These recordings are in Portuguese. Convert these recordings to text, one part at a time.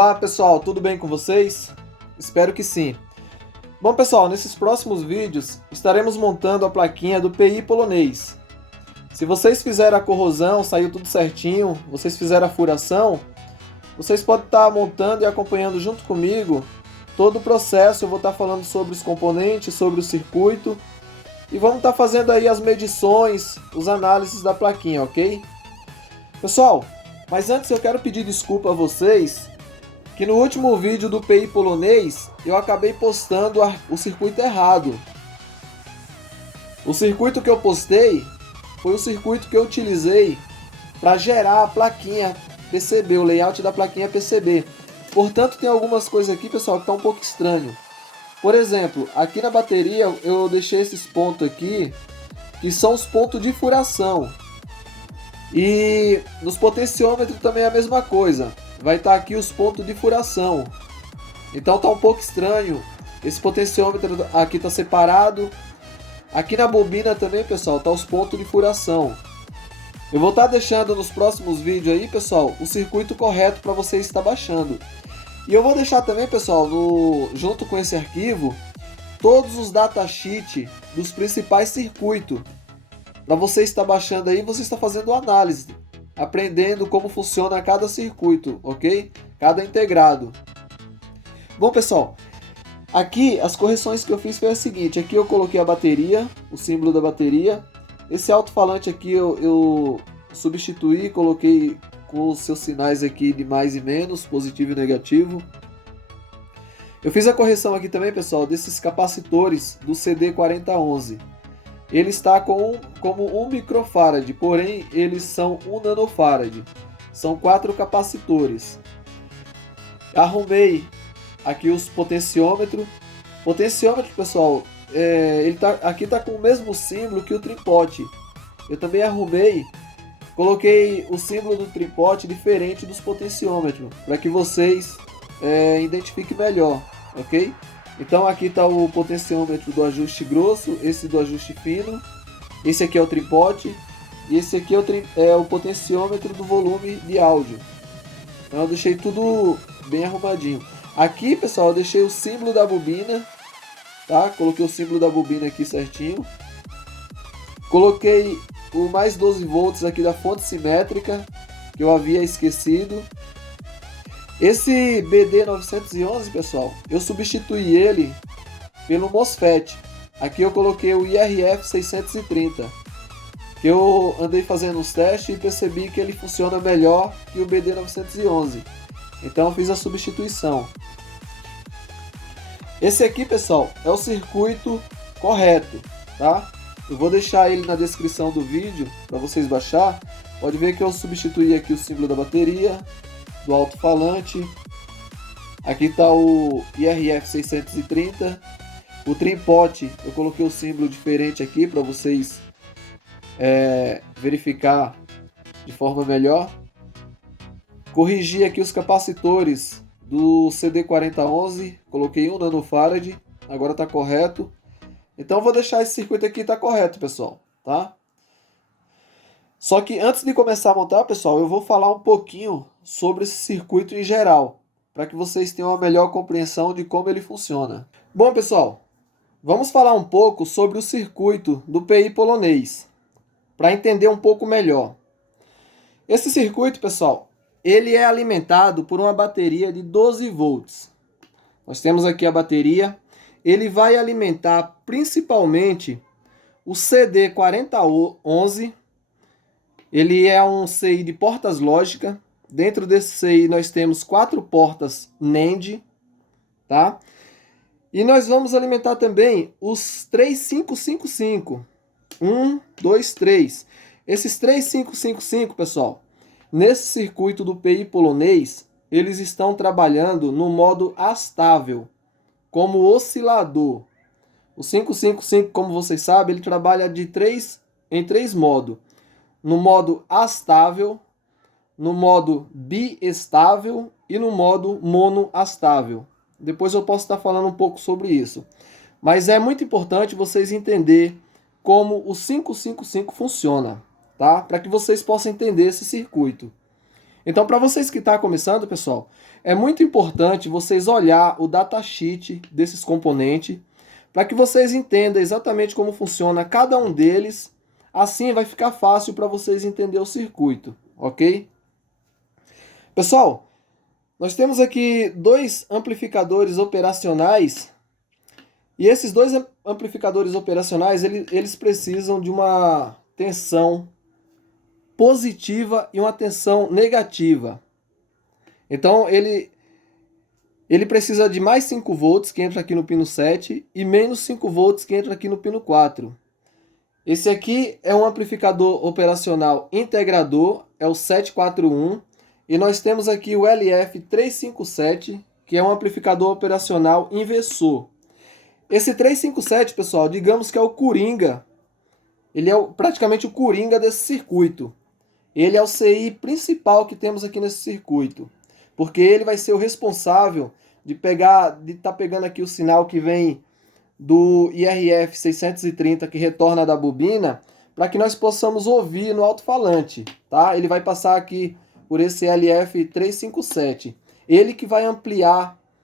Olá pessoal, tudo bem com vocês? Espero que sim. Bom pessoal, nesses próximos vídeos estaremos montando a plaquinha do PI polonês. Se vocês fizeram a corrosão, saiu tudo certinho, vocês fizeram a furação, vocês podem estar montando e acompanhando junto comigo todo o processo. Eu vou estar falando sobre os componentes, sobre o circuito e vamos estar fazendo aí as medições, os análises da plaquinha, ok? Pessoal, mas antes eu quero pedir desculpa a vocês que no último vídeo do PI polonês eu acabei postando o circuito errado. O circuito que eu postei foi o circuito que eu utilizei para gerar a plaquinha PCB, o layout da plaquinha PCB. Portanto, tem algumas coisas aqui, pessoal, que estão um pouco estranho. Por exemplo, aqui na bateria eu deixei esses pontos aqui, que são os pontos de furação. E nos potenciômetros também é a mesma coisa. Vai estar aqui os pontos de furação. Então tá um pouco estranho. Esse potenciômetro aqui está separado. Aqui na bobina também, pessoal, tá os pontos de furação. Eu vou estar deixando nos próximos vídeos aí, pessoal, o circuito correto para você estar baixando. E eu vou deixar também, pessoal, junto com esse arquivo, todos os datasheets dos principais circuitos. Para você estar baixando aí, você está fazendo análise, aprendendo como funciona cada circuito, ok? Cada integrado. Bom, pessoal, aqui as correções que eu fiz foi a seguinte: aqui eu coloquei a bateria, o símbolo da bateria. Esse alto-falante aqui eu substituí, coloquei com os seus sinais aqui de mais e menos, positivo e negativo. Eu fiz a correção aqui também, pessoal, desses capacitores do CD4011. Ele está como 1 microfarad, porém eles são 1 nanofarad. São 4 capacitores. Arrumei aqui os potenciômetros. Potenciômetro, pessoal, aqui está com o mesmo símbolo que o tripote. Eu também arrumei, coloquei o símbolo do tripote diferente dos potenciômetros, para que vocês identifiquem melhor, ok? Então aqui está o potenciômetro do ajuste grosso, esse do ajuste fino, esse aqui é o tripote e esse aqui é o potenciômetro do volume de áudio. Então eu deixei tudo bem arrumadinho. Aqui, pessoal, eu deixei o símbolo da bobina, tá? Coloquei o símbolo da bobina aqui certinho. Coloquei o mais 12 volts aqui da fonte simétrica, que eu havia esquecido. Esse BD911, pessoal, eu substituí ele pelo MOSFET. Aqui eu coloquei o IRF630, que eu andei fazendo os testes e percebi que ele funciona melhor que o BD911. Então eu fiz a substituição. Esse aqui, pessoal, é o circuito correto, tá? Eu vou deixar ele na descrição do vídeo para vocês baixar. Pode ver que eu substituí aqui o símbolo da bateria, do alto-falante. Aqui está o IRF630. O tripote, eu coloquei o símbolo diferente aqui para vocês verificar de forma melhor. Corrigi aqui os capacitores do CD4011, coloquei 1 nanofarad, agora está correto. Então eu vou deixar esse circuito aqui tá correto, pessoal, tá? Só que antes de começar a montar, pessoal, eu vou falar um pouquinho sobre esse circuito em geral, para que vocês tenham uma melhor compreensão de como ele funciona. Bom, pessoal, vamos falar um pouco sobre o circuito do PI polonês, para entender um pouco melhor. Esse circuito, pessoal, ele é alimentado por uma bateria de 12 volts. Nós temos aqui a bateria. Ele vai alimentar principalmente o CD4011. Ele é um CI de portas lógica. Dentro desse CI nós temos 4 portas NAND, tá? E nós vamos alimentar também os 3555. 1, 2, 3. Esses 3555, pessoal, nesse circuito do PI polonês, eles estão trabalhando no modo astável, como oscilador. O 555, como vocês sabem, ele trabalha em três modos. No modo astável, no modo biestável e no modo monoastável. Depois eu posso estar falando um pouco sobre isso. Mas é muito importante vocês entenderem como o 555 funciona, tá? Para que vocês possam entender esse circuito. Então, para vocês que estão começando, pessoal, é muito importante vocês olhar o datasheet desses componentes para que vocês entendam exatamente como funciona cada um deles. Assim vai ficar fácil para vocês entenderem o circuito, ok? Pessoal, nós temos aqui dois amplificadores operacionais e esses dois amplificadores operacionais eles precisam de uma tensão positiva e uma tensão negativa. Então ele precisa de mais 5 volts que entra aqui no pino 7 e menos 5 volts que entra aqui no pino 4. Esse aqui é um amplificador operacional integrador, é o 741, e nós temos aqui o LF357, que é um amplificador operacional inversor. Esse 357, pessoal, digamos que é o coringa, ele é praticamente o coringa desse circuito. Ele é o CI principal que temos aqui nesse circuito, porque ele vai ser o responsável de estar pegando aqui o sinal que vem do IRF 630 que retorna da bobina, para que nós possamos ouvir no alto-falante, tá? Ele vai passar aqui por esse LF 357. Ele que vai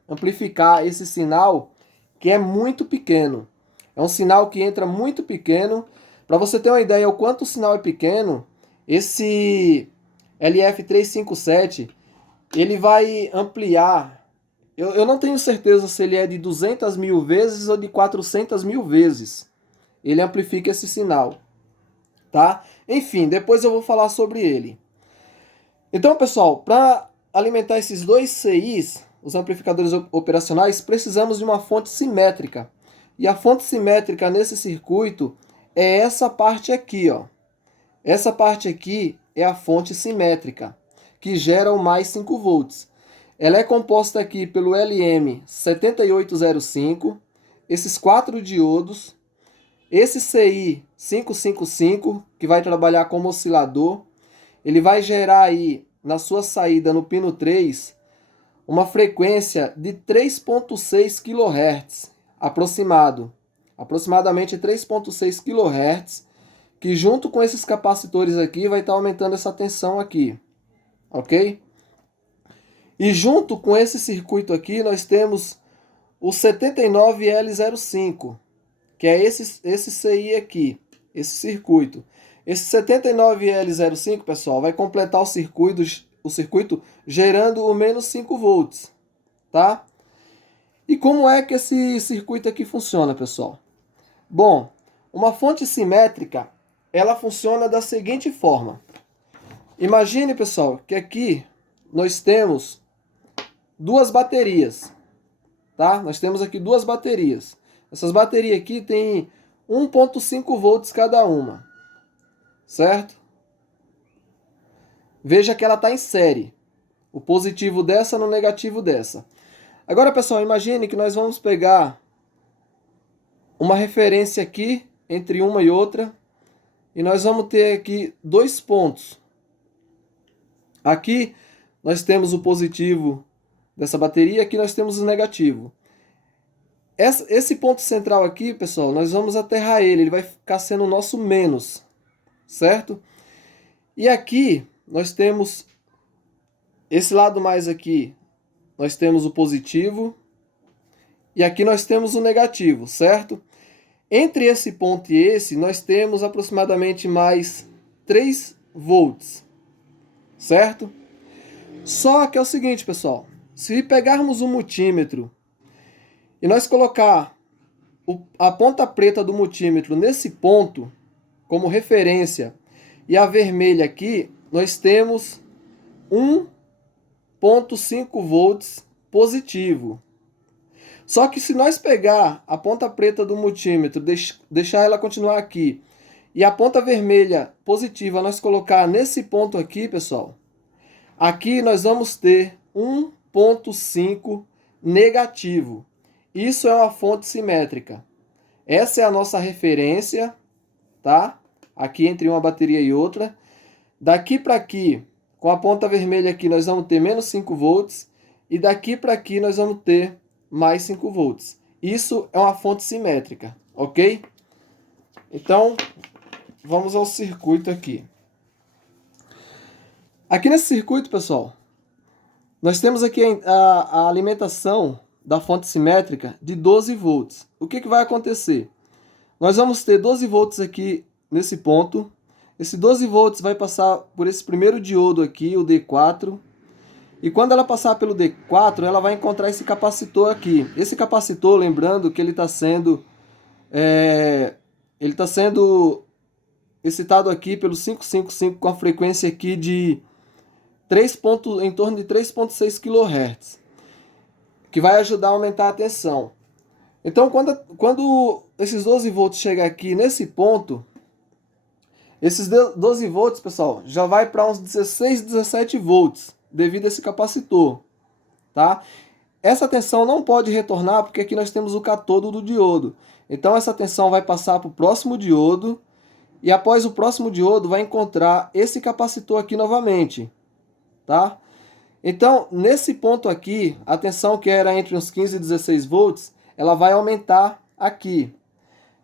amplificar esse sinal que é muito pequeno. É um sinal que entra muito pequeno. Para você ter uma ideia o quanto o sinal é pequeno, esse LF357 ele vai ampliar. Eu não tenho certeza se ele é de 200 mil vezes ou de 400 mil vezes. Ele amplifica esse sinal, tá? Enfim, depois eu vou falar sobre ele. Então, pessoal, para alimentar esses dois CIs, os amplificadores operacionais, precisamos de uma fonte simétrica. E a fonte simétrica nesse circuito é essa parte aqui, ó. Essa parte aqui é a fonte simétrica, que gera o mais 5 volts. Ela é composta aqui pelo LM7805, esses 4 diodos, esse CI555, que vai trabalhar como oscilador, ele vai gerar aí, na sua saída no pino 3, uma frequência de 3.6 kHz, aproximadamente 3.6 kHz, que junto com esses capacitores aqui vai estar aumentando essa tensão aqui, ok? E junto com esse circuito aqui, nós temos o 79L05, que é esse CI aqui, esse circuito. Esse 79L05, pessoal, vai completar o circuito gerando o menos 5 volts, tá? E como é que esse circuito aqui funciona, pessoal? Bom, uma fonte simétrica, ela funciona da seguinte forma. Imagine, pessoal, que aqui nós temos duas baterias, tá? Nós temos aqui duas baterias. Essas baterias aqui têm 1.5 volts cada uma, certo? Veja que ela está em série. O positivo dessa no negativo dessa. Agora, pessoal, imagine que nós vamos pegar uma referência aqui entre uma e outra e nós vamos ter aqui dois pontos. Aqui nós temos o positivo dessa bateria, aqui nós temos o negativo. Esse ponto central aqui, pessoal, nós vamos aterrar ele vai ficar sendo o nosso menos, certo? E aqui nós temos esse lado mais aqui, nós temos o positivo e aqui nós temos o negativo, certo? Entre esse ponto e esse, nós temos aproximadamente mais 3 volts, certo? Só que é o seguinte, pessoal, se pegarmos um multímetro e nós colocar a ponta preta do multímetro nesse ponto como referência e a vermelha aqui, nós temos 1.5 volts positivo. Só que se nós pegar a ponta preta do multímetro, deixar ela continuar aqui, e a ponta vermelha positiva nós colocar nesse ponto aqui, pessoal, aqui nós vamos ter 1.5 negativo. Isso é uma fonte simétrica. Essa é a nossa referência, tá? Aqui entre uma bateria e outra. Daqui para aqui, com a ponta vermelha aqui, nós vamos ter menos 5 volts. E daqui para aqui nós vamos ter mais 5 volts. Isso é uma fonte simétrica, ok? Então, vamos ao circuito aqui. Aqui nesse circuito, pessoal, nós temos aqui a alimentação da fonte simétrica de 12 volts. O que vai acontecer? Nós vamos ter 12 volts aqui nesse ponto. Esse 12 volts vai passar por esse primeiro diodo aqui, o D4. E quando ela passar pelo D4, ela vai encontrar esse capacitor aqui. Esse capacitor, lembrando que ele está sendo excitado aqui pelo 555 com a frequência aqui de em torno de 3,6 kHz, que vai ajudar a aumentar a tensão. Então, quando esses 12 volts chegam aqui nesse ponto, esses 12 volts, pessoal, já vai para uns 16, 17 volts, devido a esse capacitor, tá? Essa tensão não pode retornar, porque aqui nós temos o catodo do diodo. Então, essa tensão vai passar para o próximo diodo, e após o próximo diodo vai encontrar esse capacitor aqui novamente, tá? Então, nesse ponto aqui, a tensão que era entre uns 15 e 16 volts, ela vai aumentar aqui.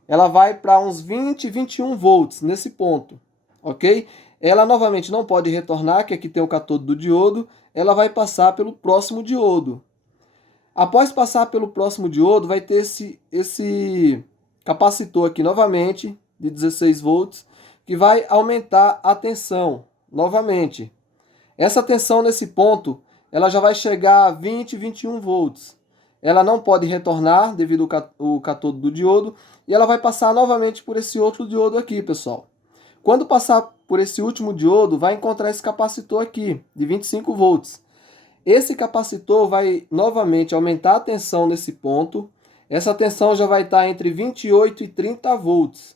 Ela vai para uns 20, 21 volts nesse ponto, ok? Ela novamente não pode retornar, que aqui tem o catodo do diodo, ela vai passar pelo próximo diodo. Após passar pelo próximo diodo, vai ter esse capacitor aqui novamente, de 16 volts, que vai aumentar a tensão novamente. Essa tensão nesse ponto, ela já vai chegar a 20, 21 volts. Ela não pode retornar devido ao catodo do diodo e ela vai passar novamente por esse outro diodo aqui, pessoal. Quando passar por esse último diodo, vai encontrar esse capacitor aqui, de 25 volts. Esse capacitor vai novamente aumentar a tensão nesse ponto. Essa tensão já vai estar entre 28 e 30 volts,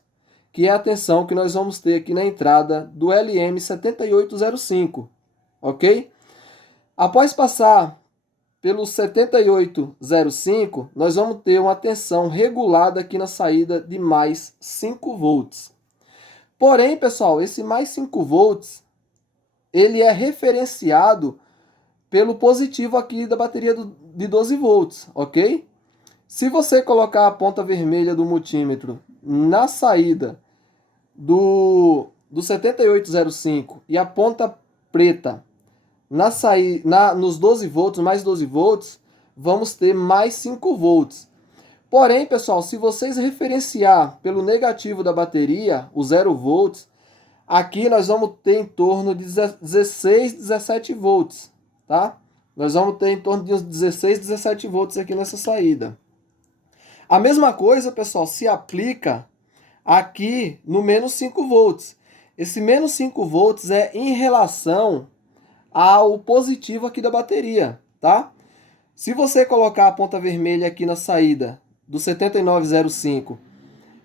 que é a tensão que nós vamos ter aqui na entrada do LM7805, ok? Após passar pelo 7805, nós vamos ter uma tensão regulada aqui na saída de mais 5 volts. Porém, pessoal, esse mais 5 volts, ele é referenciado pelo positivo aqui da bateria de 12 volts, ok? Se você colocar a ponta vermelha do multímetro na saída do 7805 e a ponta preta nos 12 volts, mais 12 volts, vamos ter mais 5 volts. Porém, pessoal, se vocês referenciar pelo negativo da bateria, o 0 volts, aqui nós vamos ter em torno de 16, 17 volts, tá? Nós vamos ter em torno de uns 16, 17 volts aqui nessa saída. A mesma coisa, pessoal, se aplica aqui no menos 5 volts. Esse menos 5 volts é em relação ao positivo aqui da bateria, tá? Se você colocar a ponta vermelha aqui na saída do 7905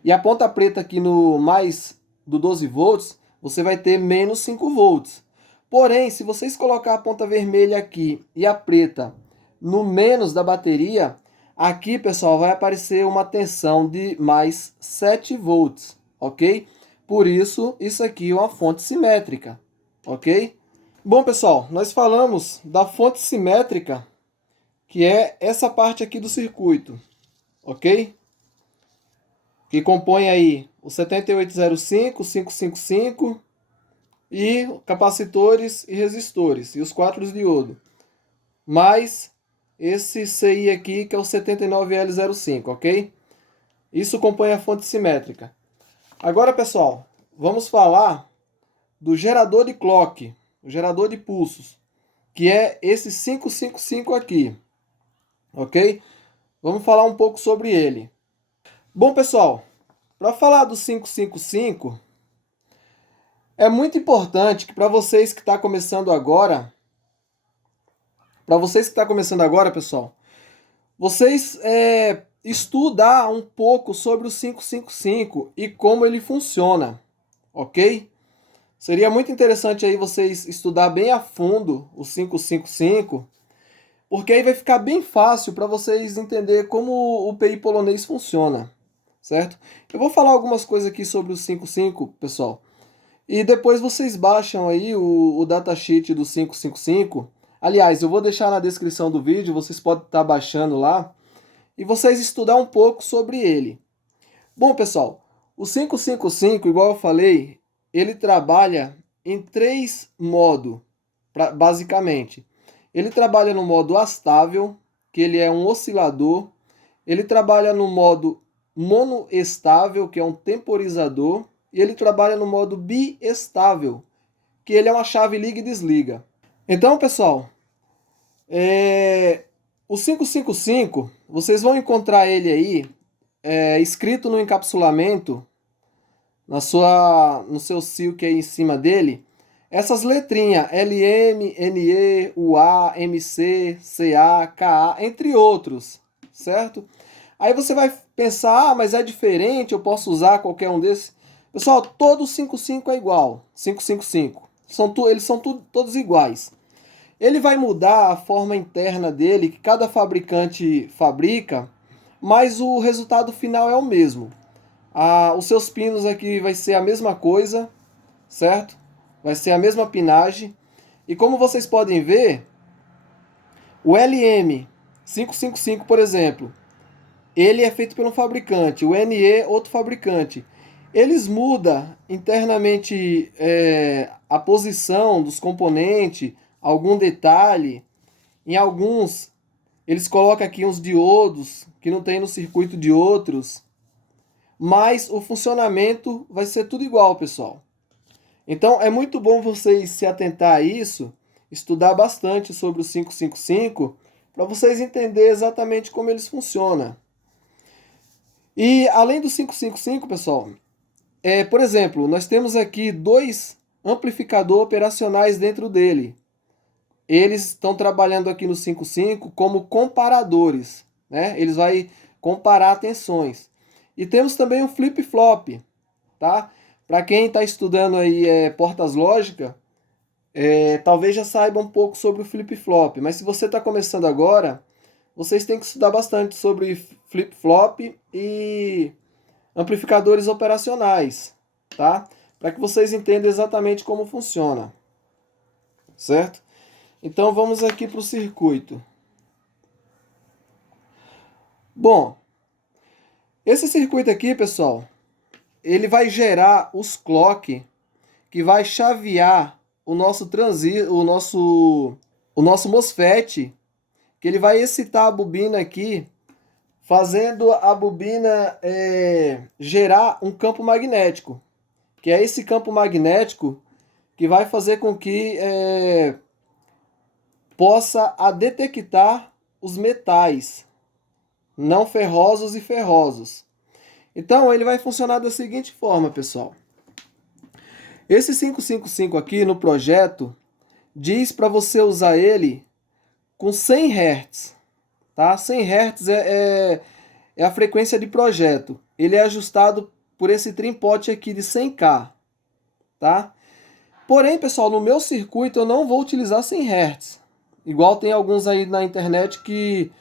e a ponta preta aqui no mais do 12 volts, você vai ter menos 5 volts. Porém, se vocês colocar a ponta vermelha aqui e a preta no menos da bateria, aqui, pessoal, vai aparecer uma tensão de mais 7 volts, ok? Por isso, isso aqui é uma fonte simétrica, ok? Bom, pessoal, nós falamos da fonte simétrica, que é essa parte aqui do circuito, ok? Que compõe aí o 7805, 555 e capacitores e resistores, e os 4 diodos. Mais esse CI aqui, que é o 79L05, ok? Isso compõe a fonte simétrica. Agora, pessoal, vamos falar do gerador de clock, o gerador de pulsos, que é esse 555 aqui, ok? Vamos falar um pouco sobre ele. Bom, pessoal, para falar do 555, é muito importante que para vocês que estão começando agora, pessoal, vocês estudar um pouco sobre o 555 e como ele funciona, ok? Seria muito interessante aí vocês estudar bem a fundo o 555, porque aí vai ficar bem fácil para vocês entenderem como o PI polonês funciona, certo? Eu vou falar algumas coisas aqui sobre o 555, pessoal, e depois vocês baixam aí o datasheet do 555. Aliás, eu vou deixar na descrição do vídeo, vocês podem estar baixando lá, e vocês estudar um pouco sobre ele. Bom, pessoal, o 555, igual eu falei, ele trabalha em 3 modos, basicamente. Ele trabalha no modo astável, que ele é um oscilador. Ele trabalha no modo monoestável, que é um temporizador. E ele trabalha no modo biestável, que ele é uma chave liga e desliga. Então, pessoal, o 555, vocês vão encontrar ele aí escrito no encapsulamento, no seu silk aí em cima dele, essas letrinhas LM, NE, UA, MC, CA, KA, entre outros, certo? Aí você vai pensar, mas é diferente, eu posso usar qualquer um desses. Pessoal, todo 55 é igual, 555. Eles são todos iguais. Ele vai mudar a forma interna dele, que cada fabricante fabrica, mas o resultado final é o mesmo. Os seus pinos aqui vai ser a mesma coisa, certo? Vai ser a mesma pinagem. E como vocês podem ver, o LM 555, por exemplo, ele é feito pelo fabricante, o NE outro fabricante. Eles mudam internamente a posição dos componentes, algum detalhe. Em alguns, eles colocam aqui uns diodos que não tem no circuito de outros. Mas o funcionamento vai ser tudo igual, pessoal. Então é muito bom vocês se atentar a isso, estudar bastante sobre o 555, para vocês entenderem exatamente como eles funcionam. E além do 555, pessoal, por exemplo, nós temos aqui dois amplificadores operacionais dentro dele. Eles estão trabalhando aqui no 55 como comparadores, né? Eles vão comparar tensões. E temos também o flip-flop, tá? Para quem está estudando aí portas lógicas, talvez já saiba um pouco sobre o flip-flop, mas se você está começando agora, vocês têm que estudar bastante sobre flip-flop e amplificadores operacionais, tá? Para que vocês entendam exatamente como funciona, certo? Então vamos aqui para o circuito. Bom, esse circuito aqui, pessoal, ele vai gerar os clock que vai chavear o nosso o nosso MOSFET, que ele vai excitar a bobina aqui, fazendo a bobina gerar um campo magnético, que é esse campo magnético que vai fazer com que possa detectar os metais não ferrosos e ferrosos. Então ele vai funcionar da seguinte forma, pessoal. Esse 555 aqui no projeto diz para você usar ele com 100 Hz, tá? 100 Hz é a frequência de projeto. Ele é ajustado por esse trimpote aqui de 100K, tá? Porém, pessoal, no meu circuito eu não vou utilizar 100 Hz. Igual tem alguns aí na internet que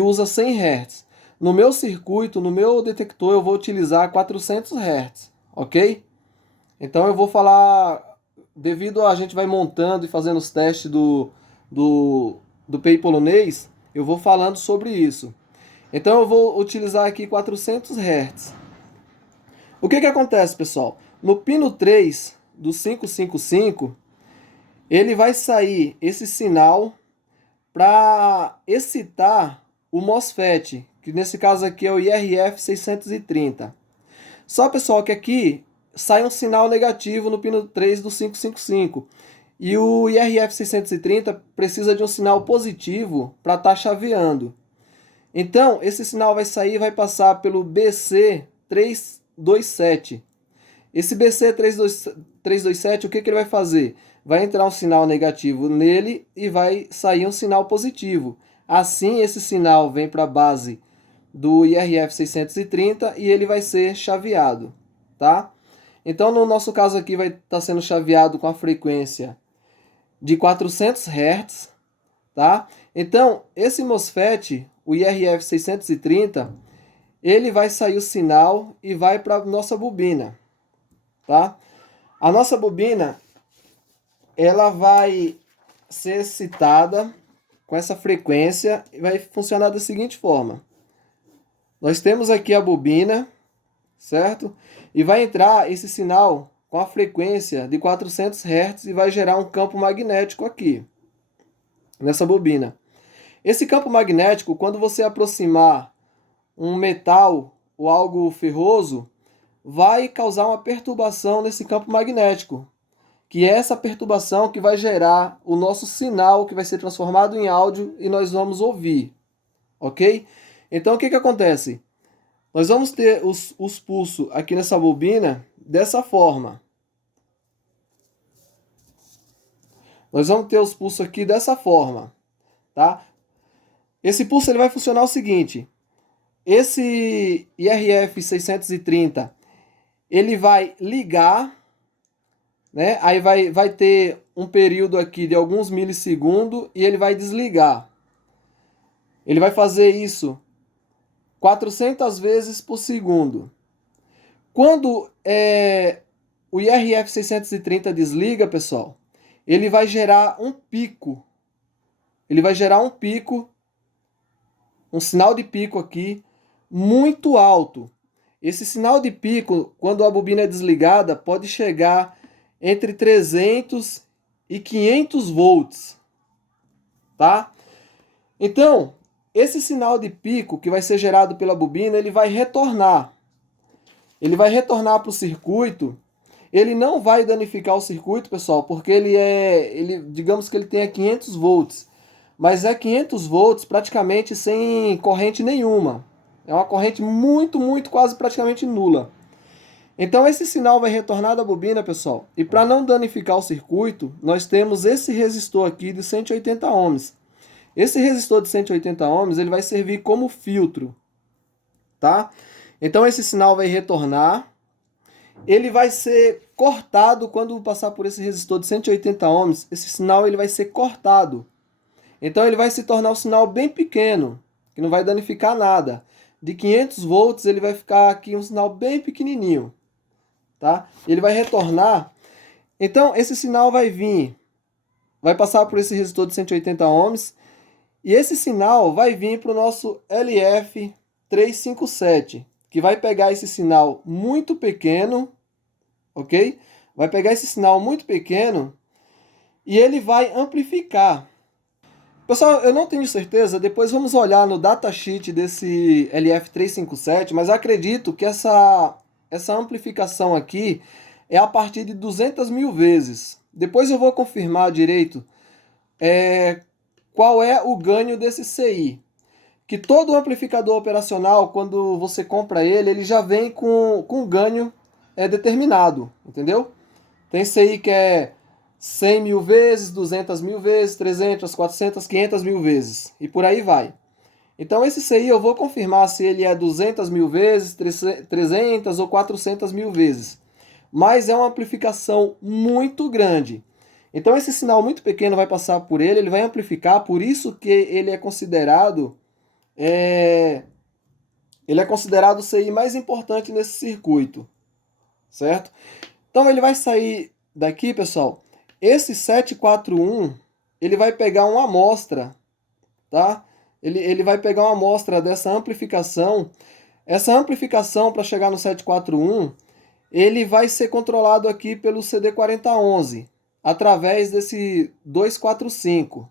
usa 100 Hz. No meu circuito, no meu detector, eu vou utilizar 400 Hz, ok? Então eu vou falar, devido a gente vai montando e fazendo os testes do PI polonês, eu vou falando sobre isso. Então eu vou utilizar aqui 400 Hz. O que acontece, pessoal? No pino 3 do 555, ele vai sair esse sinal para excitar o MOSFET, que nesse caso aqui é o IRF 630. Só, pessoal, que aqui sai um sinal negativo no pino 3 do 555. E o IRF 630 precisa de um sinal positivo para estar chaveando. Então, esse sinal vai sair e vai passar pelo BC327. Esse BC327, o que ele vai fazer? Vai entrar um sinal negativo nele e vai sair um sinal positivo. Assim, esse sinal vem para a base do IRF 630 e ele vai ser chaveado, tá? Então, no nosso caso aqui, vai estar sendo chaveado com a frequência de 400 Hz, tá? Então, esse MOSFET, o IRF 630, ele vai sair o sinal e vai para a nossa bobina, tá? A nossa bobina, ela vai ser excitada com essa frequência e vai funcionar da seguinte forma. Nós temos aqui a bobina, certo? E vai entrar esse sinal com a frequência de 400 Hz e vai gerar um campo magnético aqui, nessa bobina. Esse campo magnético, quando você aproximar um metal ou algo ferroso, vai causar uma perturbação nesse campo magnético, que é essa perturbação que vai gerar o nosso sinal, que vai ser transformado em áudio e nós vamos ouvir, ok? Então o que acontece? Nós vamos ter os pulsos aqui nessa bobina dessa forma. Nós vamos ter os pulsos aqui dessa forma, tá? Esse pulso ele vai funcionar o seguinte: esse IRF 630, ele vai ligar, né? Aí vai ter um período aqui de alguns milissegundos e ele vai desligar. Ele vai fazer isso 400 vezes por segundo. Quando o IRF 630 desliga, pessoal, ele vai gerar um pico. Ele vai gerar um pico, um sinal de pico aqui, muito alto. Esse sinal de pico, quando a bobina é desligada, pode chegar entre 300 e 500 volts, tá? Então, esse sinal de pico que vai ser gerado pela bobina, ele vai retornar. Ele vai retornar para o circuito. Ele não vai danificar o circuito, pessoal, porque digamos que ele tenha 500 volts. Mas é 500 volts praticamente sem corrente nenhuma. É uma corrente muito, muito, quase praticamente nula. Então esse sinal vai retornar da bobina, pessoal. E para não danificar o circuito, nós temos esse resistor aqui de 180 ohms. Esse resistor de 180 ohms, ele vai servir como filtro, tá? Então esse sinal vai retornar. Ele vai ser cortado quando passar por esse resistor de 180 ohms. Esse sinal ele vai ser cortado. Então ele vai se tornar um sinal bem pequeno, que não vai danificar nada. De 500 volts ele vai ficar aqui um sinal bem pequenininho, tá? Ele vai retornar. Então esse sinal vai vir, vai passar por esse resistor de 180 ohms e esse sinal vai vir para o nosso LF357, que vai pegar esse sinal muito pequeno, ok? Vai pegar esse sinal muito pequeno e ele vai amplificar. Pessoal, eu não tenho certeza, depois vamos olhar no datasheet desse LF357, mas acredito que essa amplificação aqui é a partir de 200 mil vezes. Depois eu vou confirmar direito qual é o ganho desse CI. Que todo amplificador operacional, quando você compra ele, ele já vem com ganho determinado, entendeu? Tem CI que é 100 mil vezes, 200 mil vezes, 300, 400, 500 mil vezes. E por aí vai. Então esse CI eu vou confirmar se ele é 200 mil vezes, 300 ou 400 mil vezes. Mas é uma amplificação muito grande. Então esse sinal muito pequeno vai passar por ele, ele vai amplificar, por isso que ele é considerado o CI mais importante nesse circuito, certo? Então ele vai sair daqui, pessoal. Esse 741, ele vai pegar uma amostra, tá? Ele vai pegar uma amostra dessa amplificação. Essa amplificação, para chegar no 741, ele vai ser controlado aqui pelo CD4011, através desse 245,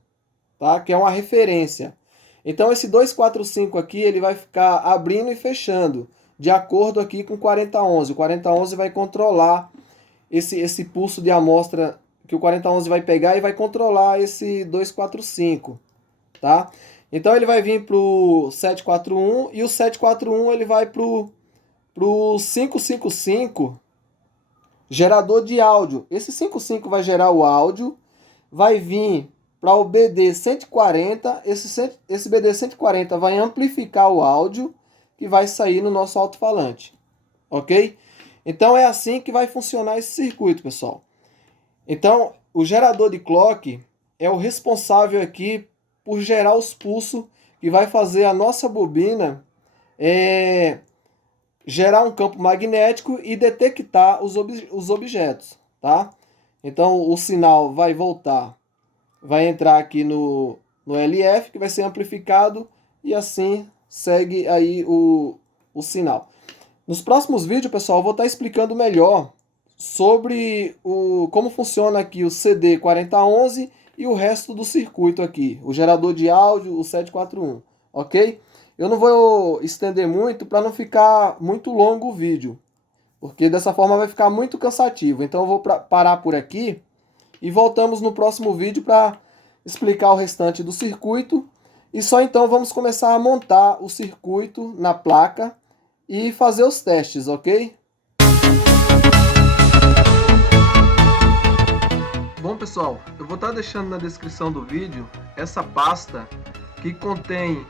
tá? Que é uma referência. Então esse 245 aqui, ele vai ficar abrindo e fechando, de acordo aqui com o 4011. O 4011 vai controlar esse pulso de amostra que o 4011 vai pegar e vai controlar esse 245, tá? Então ele vai vir para o 741 e o 741 ele vai para o 555 gerador de áudio. Esse 55 vai gerar o áudio, vai vir para o BD 140, esse BD 140 vai amplificar o áudio que vai sair no nosso alto-falante, ok? Então é assim que vai funcionar esse circuito, pessoal. Então, o gerador de clock é o responsável aqui por gerar os pulsos que vai fazer a nossa bobina gerar um campo magnético e detectar os objetos, tá? Então, o sinal vai voltar, vai entrar aqui no LF, que vai ser amplificado e assim segue aí o sinal. Nos próximos vídeos, pessoal, eu vou estar explicando melhor sobre como funciona aqui o CD4011 e o resto do circuito aqui, o gerador de áudio, o 741, ok? Eu não vou estender muito para não ficar muito longo o vídeo, porque dessa forma vai ficar muito cansativo. Então eu vou parar por aqui e voltamos no próximo vídeo para explicar o restante do circuito. E só então vamos começar a montar o circuito na placa e fazer os testes, ok? Bom pessoal, eu vou estar deixando na descrição do vídeo essa pasta que contém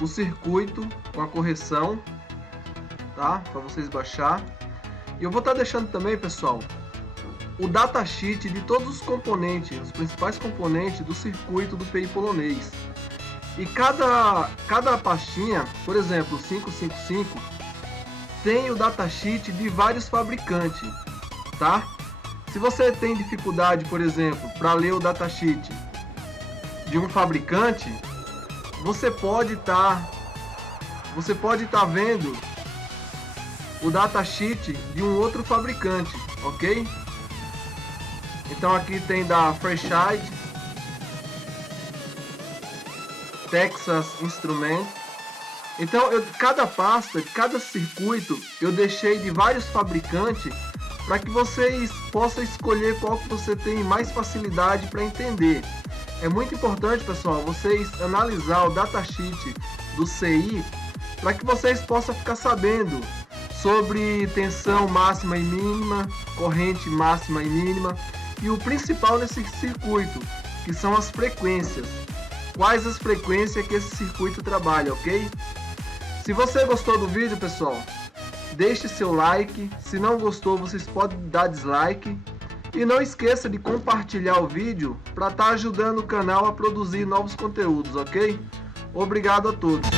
o circuito com a correção, tá? Para vocês baixar. E eu vou estar deixando também, pessoal, o datasheet de todos os componentes, os principais componentes do circuito do PI polonês. E cada pastinha, por exemplo, 555, tem o datasheet de vários fabricantes, tá? Se você tem dificuldade, por exemplo, para ler o datasheet de um fabricante, você pode estar vendo o datasheet de um outro fabricante, ok? Então aqui tem da Fairchild, Texas Instruments. Então cada pasta, cada circuito eu deixei de vários fabricantes para que vocês possam escolher qual que você tem mais facilidade para entender. É muito importante, pessoal, vocês analisar o datasheet do CI para que vocês possam ficar sabendo sobre tensão máxima e mínima, corrente máxima e mínima e o principal nesse circuito, que são as frequências. Quais as frequências que esse circuito trabalha, ok? Se você gostou do vídeo, pessoal, deixe seu like. Se não gostou, vocês podem dar dislike. E não esqueça de compartilhar o vídeo para estar ajudando o canal a produzir novos conteúdos, ok? Obrigado a todos.